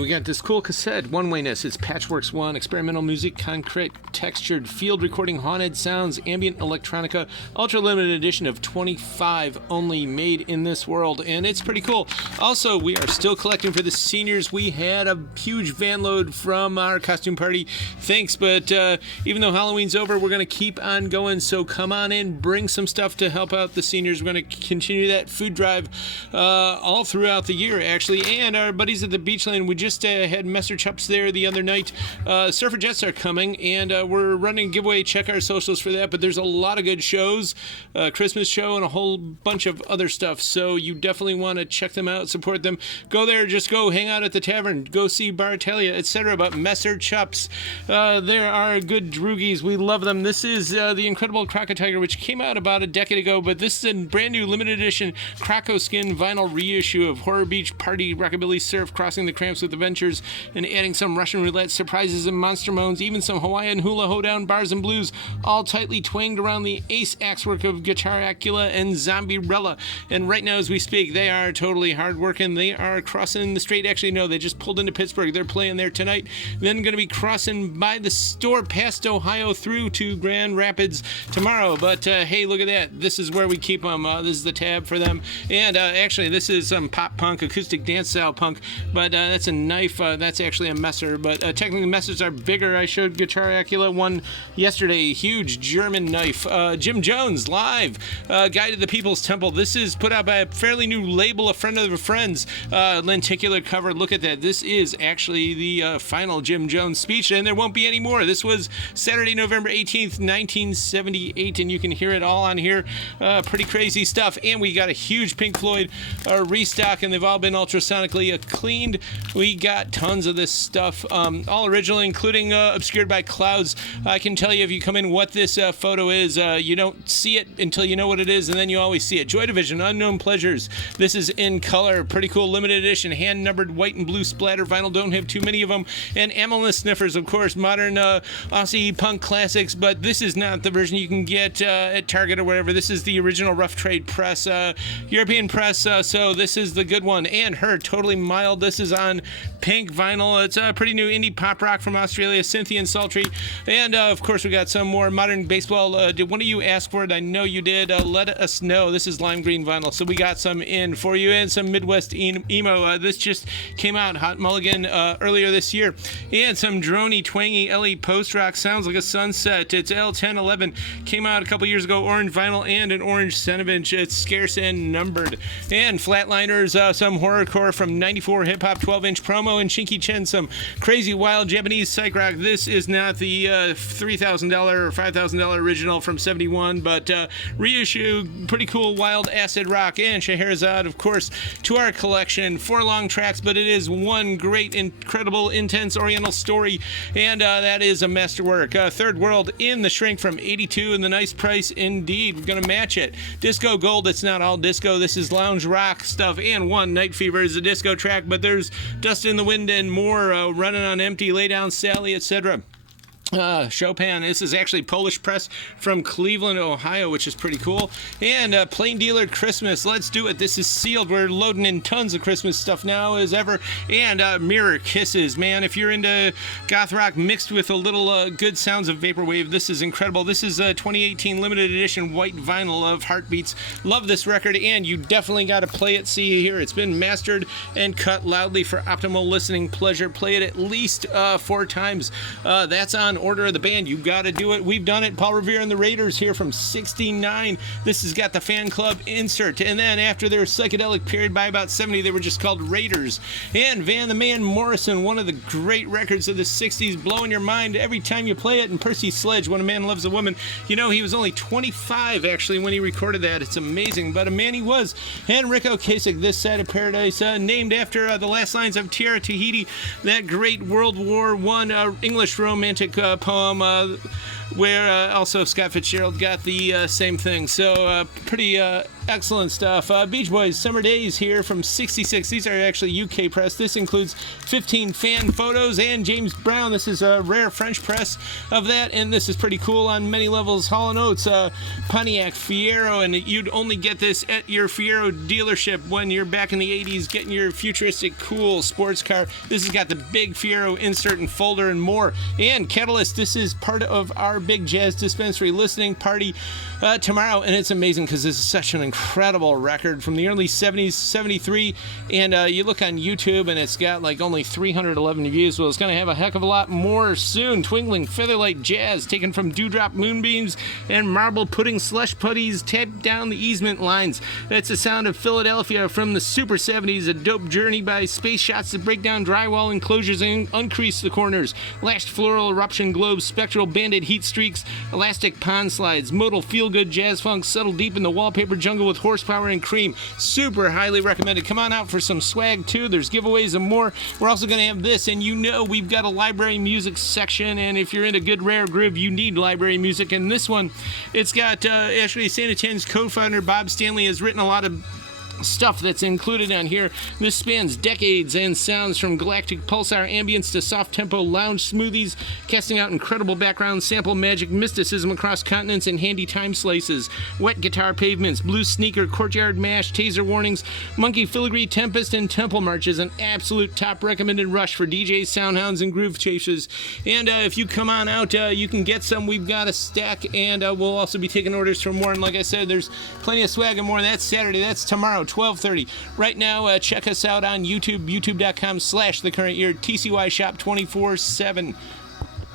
We got this cool cassette, One Wayness. It's Patchworks 1, experimental music, concrete, textured, field recording, haunted sounds, ambient electronica, ultra limited edition of 25 only made in this world, and it's pretty cool. Also, we are still collecting for the seniors. We had a huge van load from our costume party. Thanks, but even though Halloween's over, we're going to keep on going, so come on in, bring some stuff to help out the seniors. We're going to continue that food drive all throughout the year, actually, and our buddies at the Beachland, we just had Messer Chups there the other night. Surfer Jets are coming, and we're running a giveaway. Check our socials for that, but there's a lot of good shows, Christmas show, and a whole bunch of other stuff, so you definitely want to check them out, support them. Go there, just go hang out at the tavern, go see Bartalia, etc. But Messer Chups, there are good droogies. We love them. This is the Incredible Crocodile, which came out about a decade ago, but this is a brand new limited edition Croco skin vinyl reissue of Horror Beach Party, Rockabilly Surf, Crossing the Cramps with Adventures, and adding some Russian roulette surprises and monster moans, even some Hawaiian hula hoedown bars and blues, all tightly twanged around the ace axwork of Guitar Acula and Zombie-rella. And right now as we speak, they are totally hard working. They are crossing the strait. Actually, no, they just pulled into Pittsburgh. They're playing there tonight. Then going to be crossing by the store past Ohio through to Grand Rapids tomorrow. But hey, look at that. This is where we keep them. This is the tab for them. And actually, this is some pop punk, acoustic dance style punk, but that's a knife. That's actually a messer, but technically messers are bigger. I showed Guitar Acula one yesterday. Huge German knife. Jim Jones live, Guide to the People's Temple. This is put out by a fairly new label, a friend of a friend's, lenticular cover. Look at that. This is actually the final Jim Jones speech, and there won't be any more. This was Saturday, November 18th, 1978, and you can hear it all on here. Pretty crazy stuff. And we got a huge Pink Floyd restock, and they've all been ultrasonically cleaned. We got tons of this stuff, all original, including obscured by clouds. I can tell you if you come in what this photo is. You don't see it until you know what it is, and then you always see it. Joy Division, Unknown Pleasures. This is in color, pretty cool, limited edition, hand-numbered white and blue splatter vinyl. Don't have too many of them. And Amethyst Sniffers, of course, modern Aussie punk classics, but this is not the version you can get at Target or whatever. This is the original Rough Trade press, European press, so this is the good one. And Her, Totally Mild. This is on pink vinyl. It's a pretty new indie pop rock from Australia, synthy and sultry. And of course, we got some more modern baseball. Did one of you ask for it? I know you did. Let us know. This is lime green vinyl, so we got some in for you, and some Midwest emo. This just came out, Hot Mulligan, earlier this year. And some droney, twangy LE post rock, sounds like a sunset. It's L1011, came out a couple years ago, orange vinyl and an orange centavage. It's scarce and numbered. And Flatliners, some horrorcore from 94, hip hop 12-inch promo, and Shinky Chen, some crazy wild Japanese psych rock. This is not the $3,000 or $5,000 original from 71, but reissue, pretty cool wild acid rock. And Scheherazade, of course, to our collection. 4 long tracks, but it is one great, incredible, intense oriental story, and that is a masterwork. Third World in the Shrink from 82, and the nice price indeed. We're going to match it. Disco Gold, it's not all disco. This is lounge rock stuff. And One Night Fever is a disco track, but there's Dust in the Wind and more, Running on Empty, Lay Down Sally, etc. Chopin. This is actually Polish press from Cleveland, Ohio, which is pretty cool. And Plain Dealer Christmas. Let's do it. This is sealed. We're loading in tons of Christmas stuff now as ever. And Mirror Kisses. Man, if you're into goth rock mixed with a little good sounds of vaporwave, this is incredible. This is a 2018 limited edition white vinyl of Heartbeats. Love this record, and you definitely got to play it. See here. It's been mastered and cut loudly for optimal listening pleasure. Play it at least 4 times. That's on order of the band. You got to do it. We've done it. Paul Revere and the Raiders here from 69. This has got the fan club insert. And then after their psychedelic period by about 70, they were just called Raiders. And Van the Man Morrison, one of the great records of the 60s, blowing your mind every time you play it. And Percy Sledge, When a Man Loves a Woman. You know, he was only 25 actually when he recorded that. It's amazing, but a man he was. And Rick Ocasek, This Side of Paradise, named after the last lines of Tierra Tahiti, that great World War I English romantic poem, where also Scott Fitzgerald got the same thing. So pretty Excellent stuff. Beach Boys, Summer Days here from 66. These are actually UK press. This includes 15 fan photos and James Brown. This is a rare French press of that, and this is pretty cool on many levels. Hall & Oates, Pontiac Fiero, and you'd only get this at your Fiero dealership when you're back in the 80s getting your futuristic cool sports car. This has got the big Fiero insert and folder and more. And Catalyst, this is part of our big Jazz Dispensary listening party tomorrow, and it's amazing because this is such an incredible record from the early 70s, 73, and you look on YouTube and it's got like only 311 views. Well, it's going to have a heck of a lot more soon. Twinkling Featherlight Jazz, taken from Dewdrop Moonbeams and Marble Pudding Slush Putties, tapped down the easement lines. That's the sound of Philadelphia from the Super 70s, a dope journey by space shots that break down drywall enclosures and uncrease the corners. Lashed floral eruption globes, spectral banded heat streaks, elastic pond slides, modal feel-good jazz funk, settle deep in the wallpaper jungle with horsepower and cream. Super highly recommended. Come on out for some swag too. There's giveaways and more. We're also going to have this, and you know we've got a library music section, and if you're into good rare groove, you need library music. And this one, it's got actually Santa Ten's co-founder Bob Stanley has written a lot of stuff that's included on here. This spans decades and sounds from galactic pulsar ambience to soft tempo lounge smoothies, casting out incredible background sample magic mysticism across continents and handy time slices. Wet guitar pavements, blue sneaker, courtyard mash, taser warnings, monkey filigree, tempest, and temple marches. An absolute top recommended rush for DJs, soundhounds, and groove chasers. And if you come on out, you can get some. We've got a stack, and we'll also be taking orders for more. And like I said, there's plenty of swag and more. That's Saturday. That's tomorrow, 12:30. Right now, check us out on YouTube, youtube.com/thecurrentyear, TCY Shop 24/7.